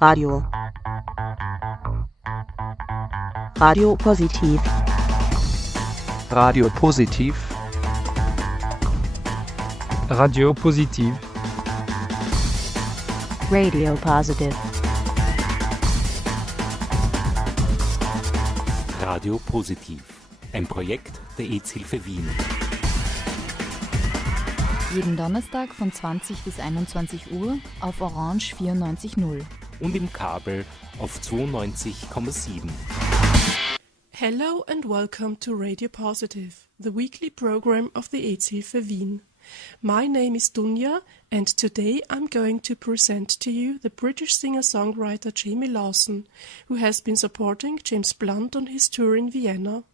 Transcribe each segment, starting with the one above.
Radio. Radio Positiv. Radio Positiv. Radio Positiv. Radio Positive. Radio Positiv, ein Projekt der Aids-Hilfe-Wien. Jeden Donnerstag von 20 bis 21 Uhr auf Orange 94.0. Und im Kabel auf 92,7. Hello and welcome to Radio Positive, the weekly program of the Aids-Hilfe-Wien. My name is Dunja, and today I'm going to present to you the British singer-songwriter Jamie Lawson, who has been supporting James Blunt on his tour in Vienna.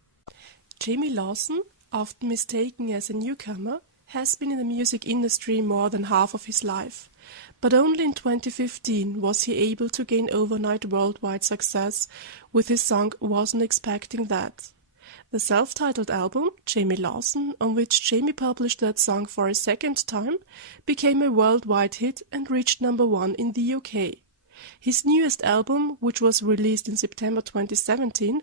Jamie Lawson, often mistaken as a newcomer, has been in the music industry more than half of his life, but only in 2015 was he able to gain overnight worldwide success with his song Wasn't Expecting That. The self-titled album, Jamie Lawson, on which Jamie published that song for a second time, became a worldwide hit and reached number 1 in the UK. His newest album, which was released in September 2017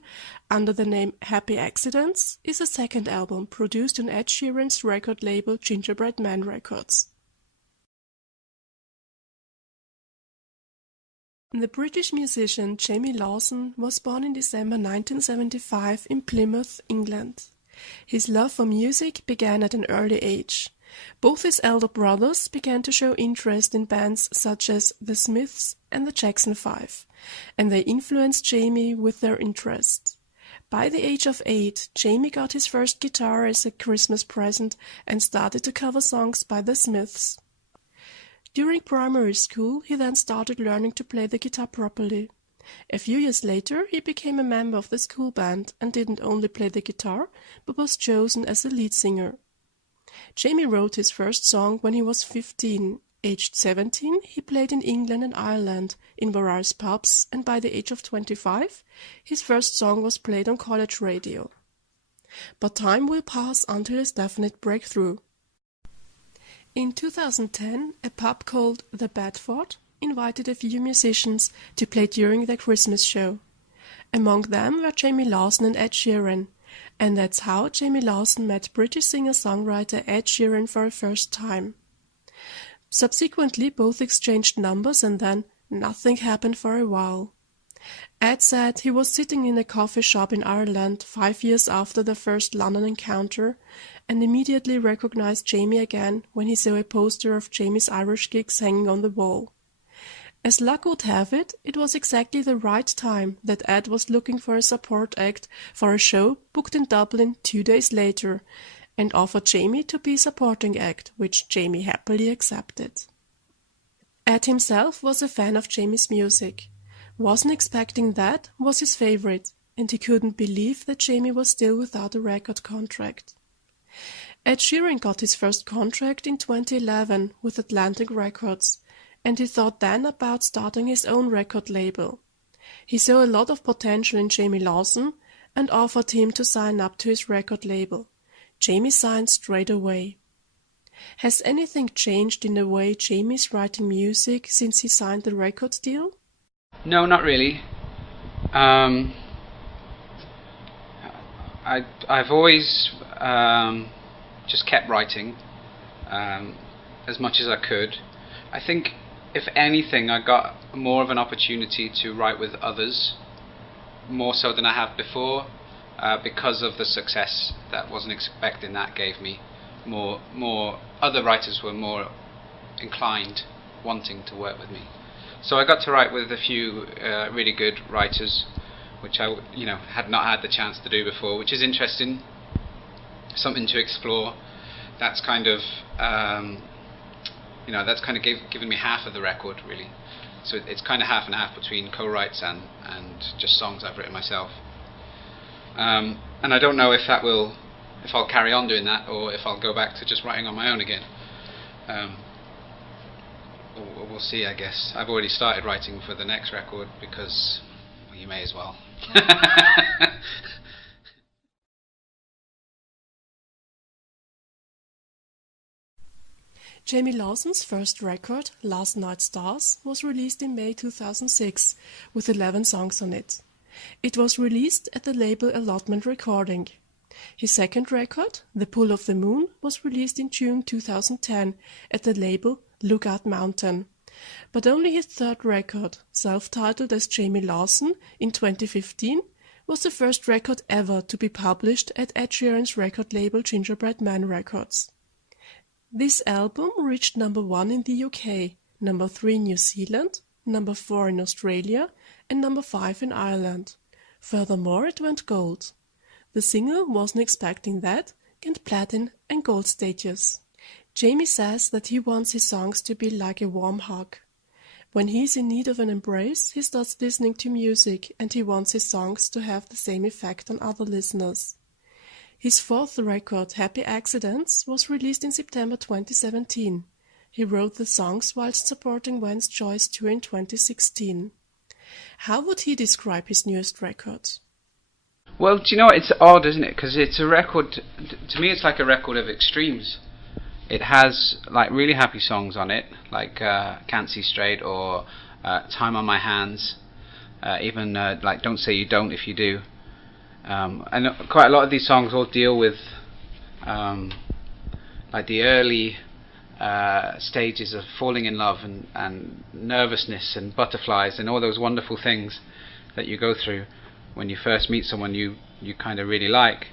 under the name Happy Accidents, is a second album produced on Ed Sheeran's record label Gingerbread Man Records. The British musician Jamie Lawson was born in December 1975 in Plymouth, England. His love for music began at an early age. Both his elder brothers began to show interest in bands such as The Smiths and the Jackson 5, and they influenced Jamie with their interest. By the age of 8, Jamie got his first guitar as a Christmas present and started to cover songs by The Smiths. During primary school, he then started learning to play the guitar properly. A few years later, he became a member of the school band and didn't only play the guitar, but was chosen as a lead singer. Jamie wrote his first song when he was 15. Aged 17, he played in England and Ireland in various pubs, and by the age of 25, his first song was played on college radio. But time will pass until his definite breakthrough. In 2010, a pub called The Bedford invited a few musicians to play during their Christmas show. Among them were Jamie Lawson and Ed Sheeran, and that's how Jamie Lawson met British singer-songwriter Ed Sheeran for the first time. Subsequently, both exchanged numbers and then nothing happened for a while. Ed said he was sitting in a coffee shop in Ireland 5 years after their first London encounter and immediately recognized Jamie again when he saw a poster of Jamie's Irish gigs hanging on the wall. As luck would have it, it was exactly the right time that Ed was looking for a support act for a show booked in Dublin 2 days later and offered Jamie to be a supporting act, which Jamie happily accepted. Ed himself was a fan of Jamie's music. Wasn't Expecting That was his favorite, and he couldn't believe that Jamie was still without a record contract. Ed Sheeran got his first contract in 2011 with Atlantic Records, and he thought then about starting his own record label. He saw a lot of potential in Jamie Lawson and offered him to sign up to his record label. Jamie signed straight away. Has anything changed in the way Jamie's writing music since he signed the record deal? No, not really. I've always just kept writing as much as I could. I think, if anything, I got more of an opportunity to write with others, more so than I have before, because of the success that Wasn't Expecting That gave me. More other writers were more inclined, wanting to work with me. So I got to write with a few really good writers, which I had not had the chance to do before, which is interesting, something to explore. That's kind of given me half of the record, really. So it's kind of half and half between co-writes and just songs I've written myself. And I don't know if I'll carry on doing that or if I'll go back to just writing on my own again. We'll see, I guess. I've already started writing for the next record because, well, you may as well. Jamie Lawson's first record, Last Night Stars, was released in May 2006 with 11 songs on it. It was released at the label Allotment Recording. His second record, The Pull of the Moon, was released in June 2010 at the label Lookout Mountain. But only his third record, self-titled as Jamie Lawson in 2015, was the first record ever to be published at Ed Sheeran's record label Gingerbread Man Records. This album reached number 1 in the UK, number 3 in New Zealand, number 4 in Australia, and number 5 in Ireland. Furthermore, it went gold. The single Wasn't Expecting That gained platinum and gold status. Jamie says that he wants his songs to be like a warm hug. When he is in need of an embrace, he starts listening to music, and he wants his songs to have the same effect on other listeners. His fourth record, Happy Accidents, was released in September 2017. He wrote the songs whilst supporting Vance Joy's tour in 2016. How would he describe his newest record? Well, do you know what? It's odd, isn't it? Because it's a record, to me it's like a record of extremes. It has like really happy songs on it, like Can't See Straight or Time on My Hands, even like Don't Say You Don't If You Do. And quite a lot of these songs all deal with like the early stages of falling in love and nervousness and butterflies and all those wonderful things that you go through when you first meet someone you kind of really like.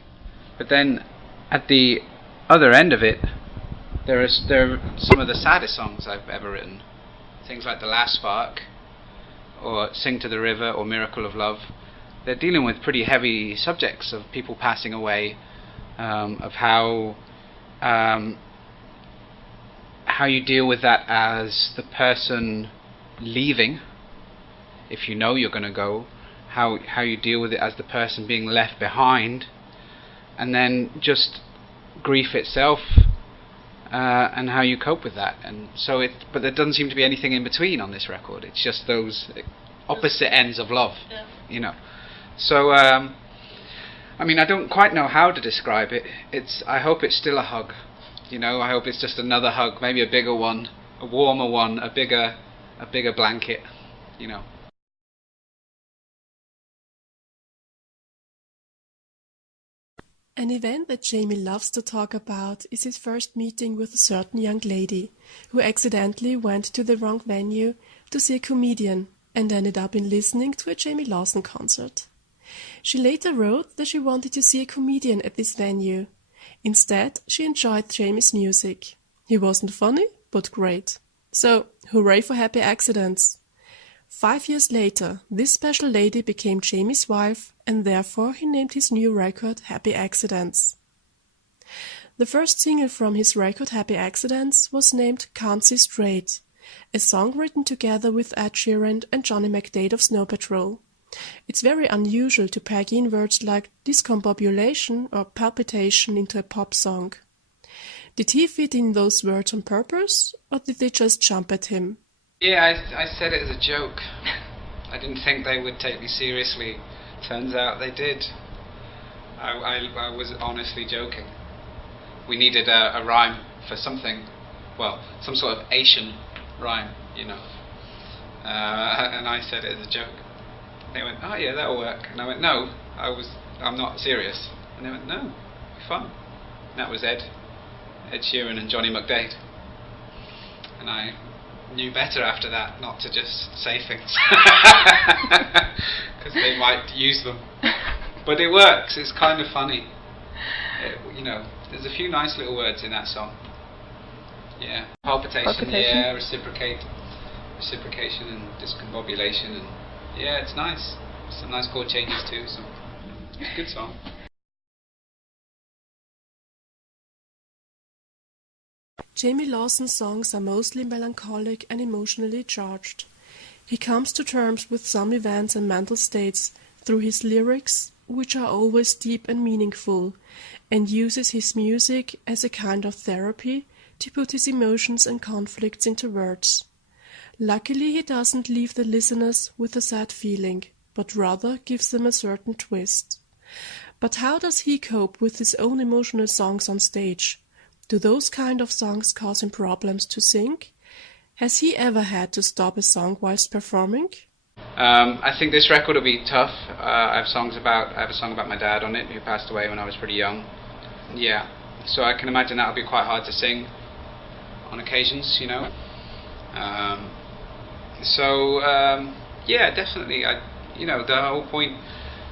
But then at the other end of it, there are some of the saddest songs I've ever written. Things like The Last Spark or Sing to the River or Miracle of Love. They're dealing with pretty heavy subjects of people passing away, of how you deal with that as the person leaving, if you know you're going to go, how you deal with it as the person being left behind, and then just grief itself, and how you cope with that. And so but there doesn't seem to be anything in between on this record. It's just those opposite ends of love, you know. So, I mean, I don't quite know how to describe it. I hope it's still a hug, you know. I hope it's just another hug, maybe a bigger one, a warmer one, a bigger blanket, you know. An event that Jamie loves to talk about is his first meeting with a certain young lady who accidentally went to the wrong venue to see a comedian and ended up in listening to a Jamie Lawson concert. She later wrote that she wanted to see a comedian at this venue. Instead, she enjoyed Jamie's music. He wasn't funny, but great. So, hooray for Happy Accidents! 5 years later, this special lady became Jamie's wife, and therefore he named his new record Happy Accidents. The first single from his record Happy Accidents was named Can't See Straight, a song written together with Ed Sheeran and Johnny McDaid of Snow Patrol. It's very unusual to pack in words like discombobulation or palpitation into a pop song. Did he fit in those words on purpose, or did they just jump at him? Yeah, I said it as a joke. I didn't think they would take me seriously. Turns out they did. I was honestly joking. We needed a rhyme for something, well, some sort of Asian rhyme, you know. And I said it as a joke. They went, oh yeah, that'll work. And I went, no, I'm not serious. And they went, no, it'll be fun. And that was Ed Sheeran and Johnny McDaid. And I knew better after that not to just say things, because they might use them. But it works, it's kind of funny. You know, there's a few nice little words in that song. Yeah, palpitation. Yeah, reciprocation and discombobulation, and yeah, it's nice. Some nice chord changes too, so it's a good song. Jamie Lawson's songs are mostly melancholic and emotionally charged. He comes to terms with some events and mental states through his lyrics, which are always deep and meaningful, and uses his music as a kind of therapy to put his emotions and conflicts into words. Luckily, he doesn't leave the listeners with a sad feeling, but rather gives them a certain twist. But how does he cope with his own emotional songs on stage? Do those kind of songs cause him problems to sing? Has he ever had to stop a song whilst performing? I think this record will be tough. I have a song about my dad on it, who passed away when I was pretty young. Yeah, so I can imagine that'll be quite hard to sing on occasions, you know. Yeah, definitely. The whole point,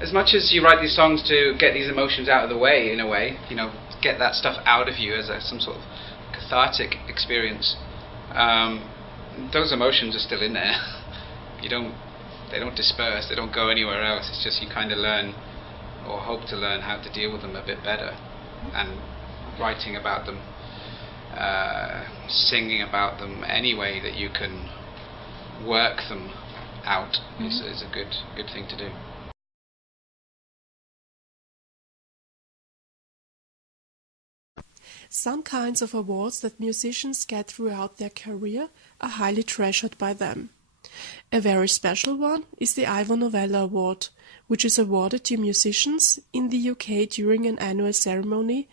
as much as you write these songs to get these emotions out of the way, in a way, get that stuff out of you as some sort of cathartic experience. Those emotions are still in there. They don't disperse. They don't go anywhere else. It's just you kind of learn, or hope to learn, how to deal with them a bit better, and writing about them, singing about them, any way that you can work them out is a good thing to do. Some kinds of awards that musicians get throughout their career are highly treasured by them. A very special one is the Ivor Novello Award, which is awarded to musicians in the UK during an annual ceremony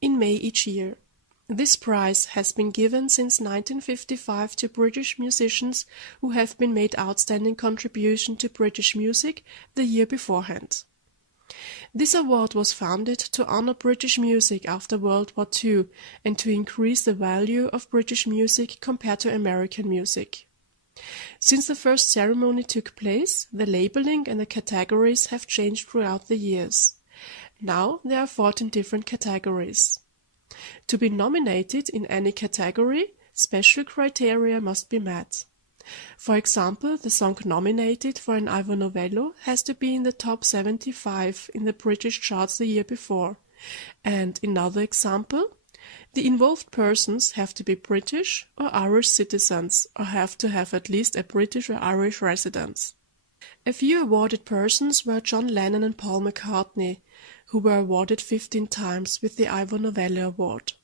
in May each year. This prize has been given since 1955 to British musicians who have been made outstanding contribution to British music the year beforehand. This award was founded to honor British music after World War II and to increase the value of British music compared to American music. Since the first ceremony took place, the labeling and the categories have changed throughout the years. Now there are 14 different categories. To be nominated in any category, special criteria must be met. For example, the song nominated for an Ivor Novello has to be in the top 75 in the British charts the year before. And another example, the involved persons have to be British or Irish citizens or have to have at least a British or Irish residence. A few awarded persons were John Lennon and Paul McCartney, who were awarded 15 times with the Ivor Novello Award.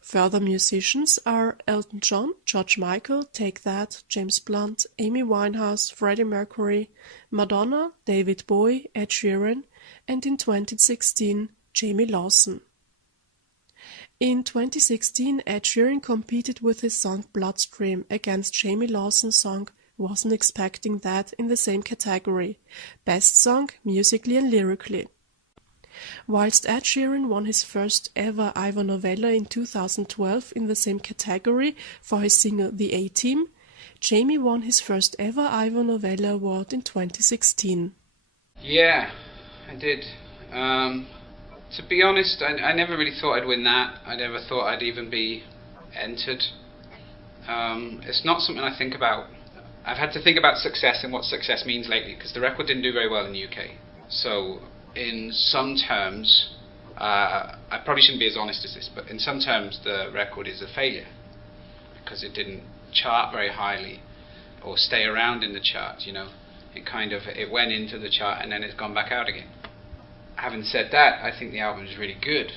Further musicians are Elton John, George Michael, Take That, James Blunt, Amy Winehouse, Freddie Mercury, Madonna, David Bowie, Ed Sheeran, and in 2016, Jamie Lawson. In 2016, Ed Sheeran competed with his song Bloodstream against Jamie Lawson's song Wasn't Expecting That in the same category, Best Song, Musically and Lyrically. Whilst Ed Sheeran won his first ever Ivor Novello in 2012 in the same category for his single The A-Team, Jamie won his first ever Ivor Novello Award in 2016. Yeah, I did. To be honest, I never really thought I'd win that. I never thought I'd even be entered. It's not something I think about. I've had to think about success and what success means lately, because the record didn't do very well in the UK. So, in some terms, I probably shouldn't be as honest as this, but in some terms the record is a failure, because it didn't chart very highly or stay around in the chart, It went into the chart and then it's gone back out again. Having said that, I think the album is really good,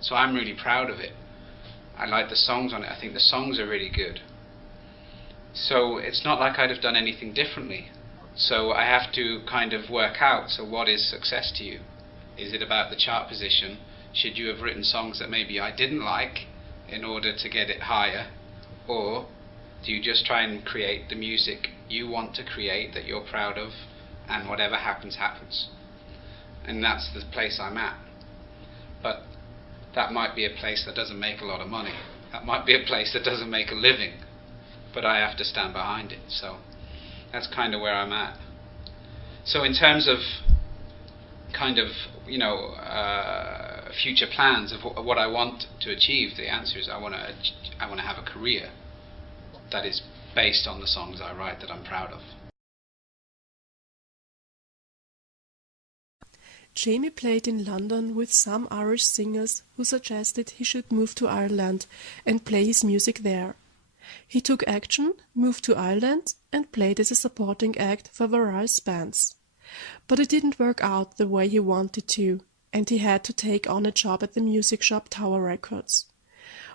so I'm really proud of it. I like the songs on it. I think the songs are really good. So it's not like I'd have done anything differently. So I have to kind of work out, so what is success to you? Is it about the chart position? Should you have written songs that maybe I didn't like in order to get it higher? Or do you just try and create the music you want to create, that you're proud of, and whatever happens, happens? And that's the place I'm at. But that might be a place that doesn't make a lot of money. That might be a place that doesn't make a living. But I have to stand behind it, so that's kind of where I'm at. So in terms of kind of, future plans of what I want to achieve, the answer is I want to have a career that is based on the songs I write that I'm proud of. Jamie played in London with some Irish singers who suggested he should move to Ireland and play his music there. He took action, moved to Ireland, and played as a supporting act for various bands. But it didn't work out the way he wanted to, and he had to take on a job at the music shop Tower Records.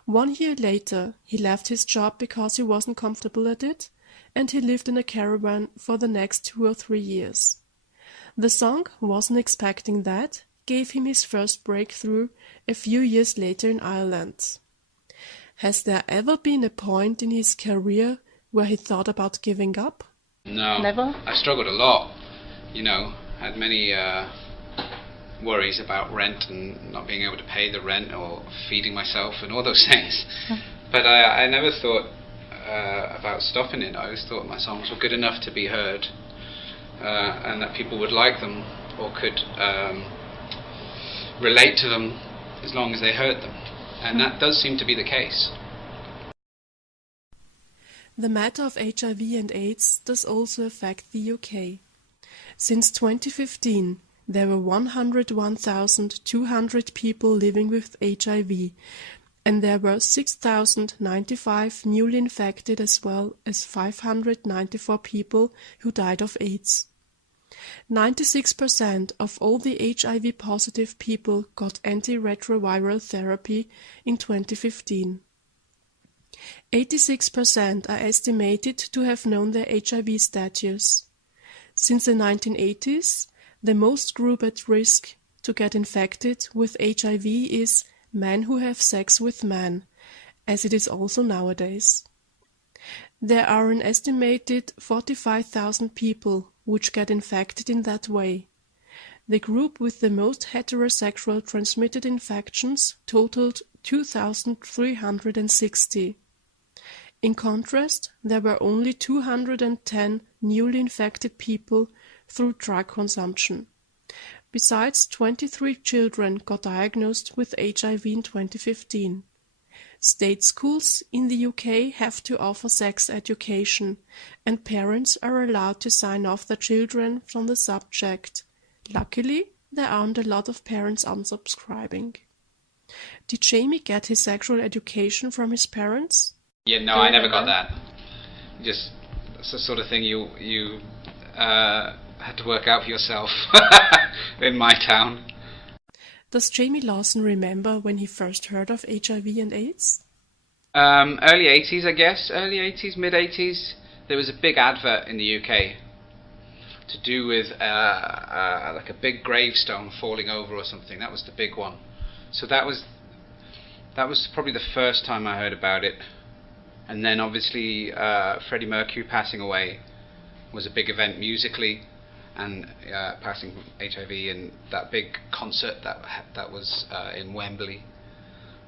1 year later, he left his job because he wasn't comfortable at it, and he lived in a caravan for the next 2 or 3 years. The song Wasn't Expecting That gave him his first breakthrough a few years later in Ireland. Has there ever been a point in his career where he thought about giving up? No. Never? I struggled a lot. Had many worries about rent and not being able to pay the rent or feeding myself and all those things. But I never thought about stopping it. I always thought my songs were good enough to be heard and that people would like them or could relate to them as long as they heard them. And that does seem to be the case. The matter of HIV and AIDS does also affect the UK. Since 2015, there were 101,200 people living with HIV, and there were 6,095 newly infected as well as 594 people who died of AIDS. 96% of all the HIV-positive people got antiretroviral therapy in 2015. 86% are estimated to have known their HIV status. Since the 1980s, the most group at risk to get infected with HIV is men who have sex with men, as it is also nowadays. There are an estimated 45,000 people which get infected in that way. The group with the most heterosexual transmitted infections totaled 2,360. In contrast, there were only 210 newly infected people through drug consumption. Besides, 23 children got diagnosed with HIV in 2015. State schools in the UK have to offer sex education, and parents are allowed to sign off their children from the subject. Luckily, there aren't a lot of parents unsubscribing. Did Jamie get his sexual education from his parents? Yeah, no, I never got that. Just that's the sort of thing you had to work out for yourself in my town. Does Jamie Lawson remember when he first heard of HIV and AIDS? Early 80s, I guess. Early 80s, mid 80s. There was a big advert in the UK to do with like a big gravestone falling over or something. That was the big one. So that was probably the first time I heard about it. And then obviously Freddie Mercury passing away was a big event musically, and passing from HIV, and that big concert that was in Wembley.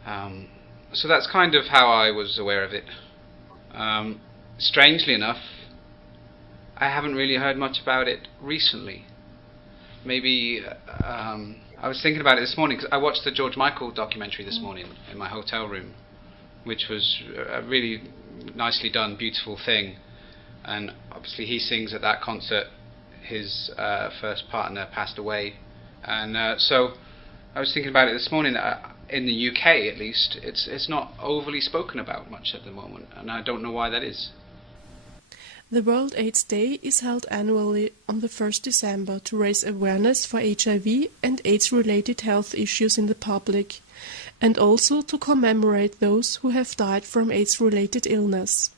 So that's kind of how I was aware of it. Strangely enough, I haven't really heard much about it recently. Maybe I was thinking about it this morning because I watched the George Michael documentary this morning in my hotel room, which was a really nicely done, beautiful thing. And obviously he sings at that concert. His first partner passed away, and so I was thinking about it this morning. In the UK, at least, it's not overly spoken about much at the moment, and I don't know why that is. The World AIDS Day is held annually on the 1st December to raise awareness for HIV and AIDS-related health issues in the public, and also to commemorate those who have died from AIDS-related illness.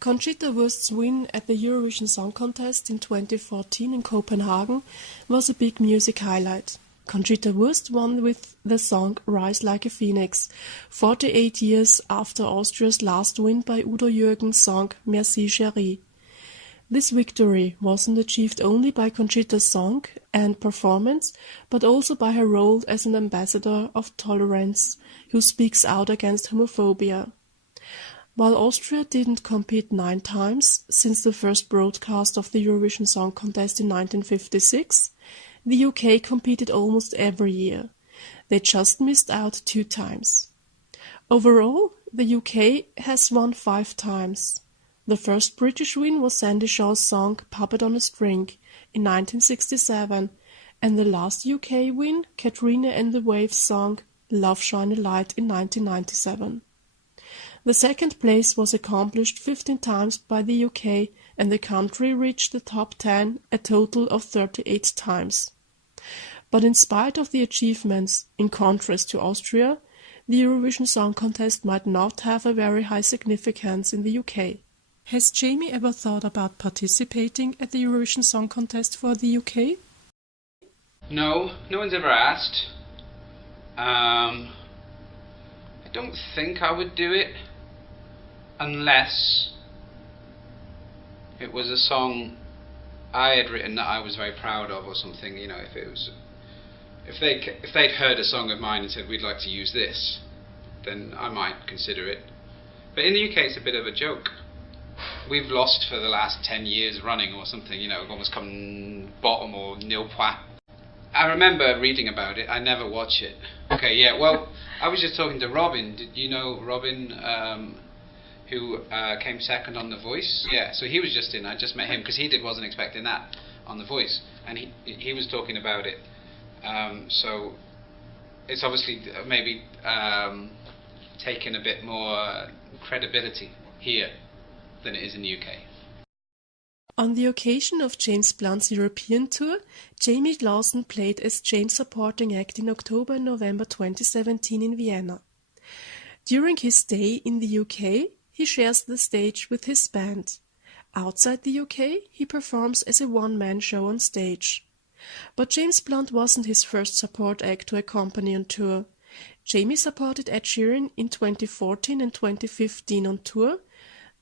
Conchita Wurst's win at the Eurovision Song Contest in 2014 in Copenhagen was a big music highlight. Conchita Wurst won with the song Rise Like a Phoenix, 48 years after Austria's last win by Udo Jürgens' song Merci Chérie. This victory wasn't achieved only by Conchita's song and performance, but also by her role as an ambassador of tolerance who speaks out against homophobia. While Austria didn't compete 9 times since the first broadcast of the Eurovision Song Contest in 1956, the UK competed almost every year. They just missed out 2 times. Overall, the UK has won 5 times. The first British win was Sandy Shaw's song Puppet on a String in 1967, and the last UK win, Katrina and the Waves' song Love Shine a Light in 1997. The second place was accomplished 15 times by the UK, and the country reached the top 10 a total of 38 times. But in spite of the achievements, in contrast to Austria, the Eurovision Song Contest might not have a very high significance in the UK. Has Jamie ever thought about participating at the Eurovision Song Contest for the UK? No one's ever asked. I don't think I would do it unless it was a song I had written that I was very proud of or something. You know, if they'd heard a song of mine and said we'd like to use this, then I might consider it. But in the UK it's a bit of a joke. We've lost for the last 10 years running or something, you know, we've almost come bottom or nil point. I remember reading about it, I never watch it. Okay, yeah, well, I was just talking to Robin. Did you know Robin, who came second on The Voice? Yeah, so he was just in, I just met him, because he wasn't expecting that on The Voice. And he was talking about it. So it's obviously maybe taken a bit more credibility here than it is in the UK. On the occasion of James Blunt's European tour, Jamie Lawson played as James' supporting act in October and November 2017 in Vienna. During his stay in the UK, he shares the stage with his band. Outside the UK, he performs as a one-man show on stage. But James Blunt wasn't his first support act to accompany on tour. Jamie supported Ed Sheeran in 2014 and 2015 on tour,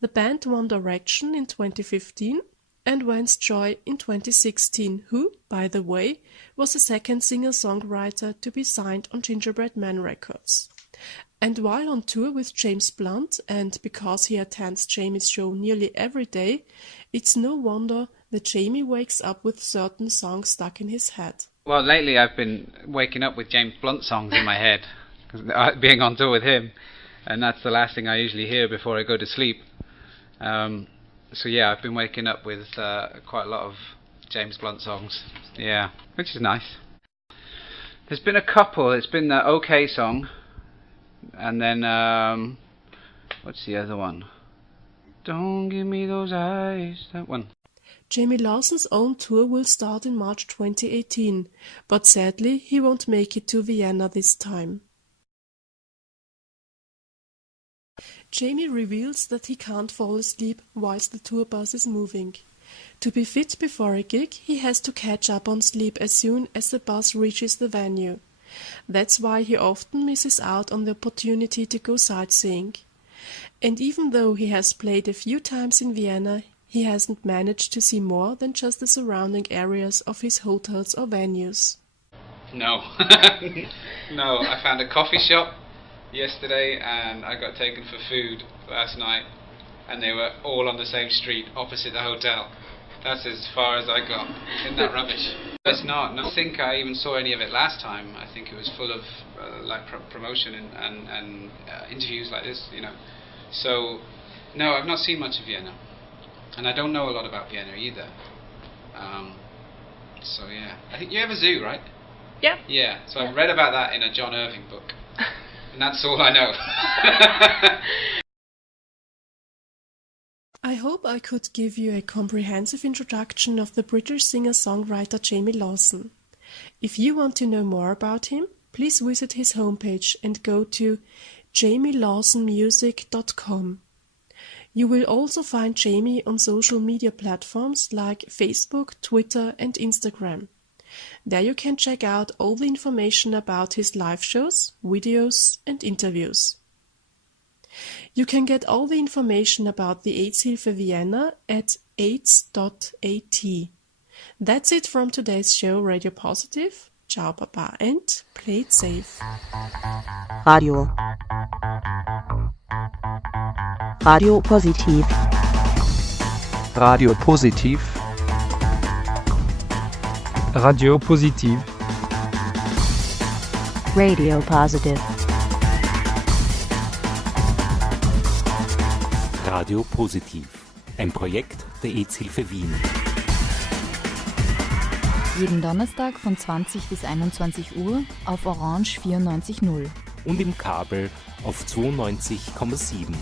the band One Direction in 2015, and Vance Joy in 2016, who, by the way, was the second singer-songwriter to be signed on Gingerbread Man Records. And while on tour with James Blunt, and because he attends Jamie's show nearly every day, it's no wonder that Jamie wakes up with certain songs stuck in his head. Well, lately I've been waking up with James Blunt songs in my head, being on tour with him, and that's the last thing I usually hear before I go to sleep. So yeah, I've been waking up with quite a lot of James Blunt songs, yeah, which is nice. There's been a couple. It's been the OK song, and then what's the other one? Don't give me those eyes, that one. Jamie Lawson's own tour will start in March 2018, but sadly he won't make it to Vienna this time. Jamie reveals that he can't fall asleep whilst the tour bus is moving. To be fit before a gig, he has to catch up on sleep as soon as the bus reaches the venue. That's why he often misses out on the opportunity to go sightseeing. And even though he has played a few times in Vienna, he hasn't managed to see more than just the surrounding areas of his hotels or venues. No. No, I found a coffee shop yesterday and I got taken for food last night, and they were all on the same street opposite the hotel. That's as far as I got. Isn't that rubbish? It's not. No, I think I even saw any of it last time. I think it was full of promotion and interviews like this, you know. So, no, I've not seen much of Vienna. And I don't know a lot about Vienna either. So yeah. I think you have a zoo, right? Yeah. Yeah, so I've read about that in a John Irving book. And that's all I know. I hope I could give you a comprehensive introduction of the British singer-songwriter Jamie Lawson. If you want to know more about him, please visit his homepage and go to jamielawsonmusic.com. You will also find Jamie on social media platforms like Facebook, Twitter and Instagram. There you can check out all the information about his live shows, videos and interviews. You can get all the information about the Aids-Hilfe Vienna at aids.at. That's it from today's show, Radio Positive. Ciao, Baba, and play it safe. Radio Positiv. Radio Positiv. Radio Positiv. Radio Positive. Radio Positiv, ein Projekt der Aids-Hilfe-Wien. Jeden Donnerstag von 20 bis 21 Uhr auf Orange 94.0. Und im Kabel auf 92,7.